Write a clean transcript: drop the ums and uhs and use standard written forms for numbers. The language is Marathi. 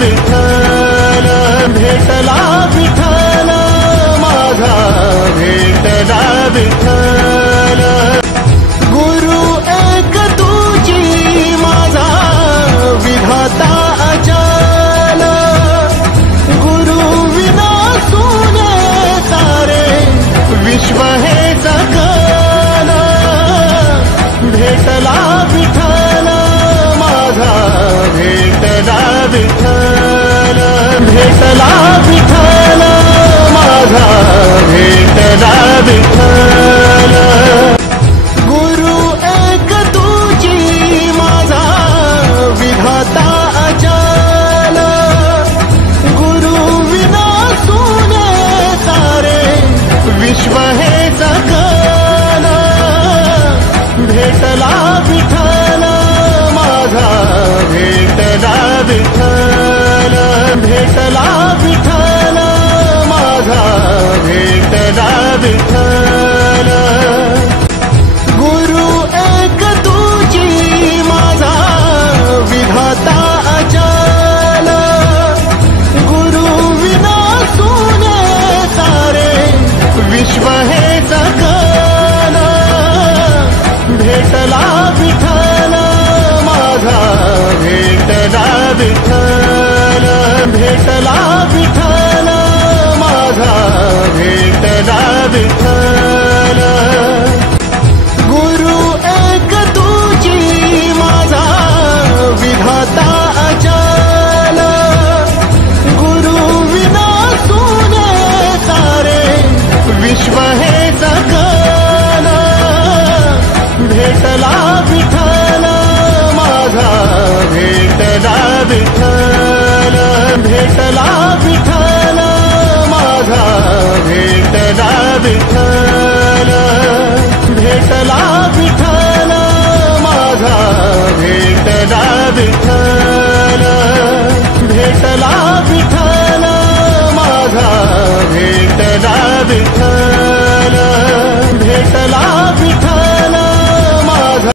विठ्ठल भेटला विठ्ठल माझा भेटला विठ्ठल। गुरु एक तुझी माझा विधाता अचल, गुरु विना सुने सारे विश्व हे सकल। भेटला विठ्ठल माझा भेटला विठ्ठल, भेटला विठ्ठल माझा भेटला विठ्ठल। गुरु एक तुझी माझा विधाता अचल, गुरु विना सुने सारे विश्व हे सकल। भेटला विठ्ठल माझा भेटला विठ्ठल, भेटला विठ्ठल माझा भेटला विठ्ठल। गुरु एक तुझी माझा विधाता अचल, गुरु विना सुने सारे विश्व हे सकल। भेटला विठ्ठल माझा भेटला विठ्ठल, भेटला विठ्ठल माझा भेटला विठ्ठल। गुरु एक तुझी माझा विधाता अचल, गुरु विना सुने सारे विश्व हे सकल। भेटला विठ्ठल माझा भेटला विठ्ठल, भेटला विठ्ठल माझा भेटला विठ्ठल, भेटला विठ्ठल माझा भेटला विठ्ठल, भेटला विठ्ठल माझा भेटला विठ्ठल, भेटला विठ्ठल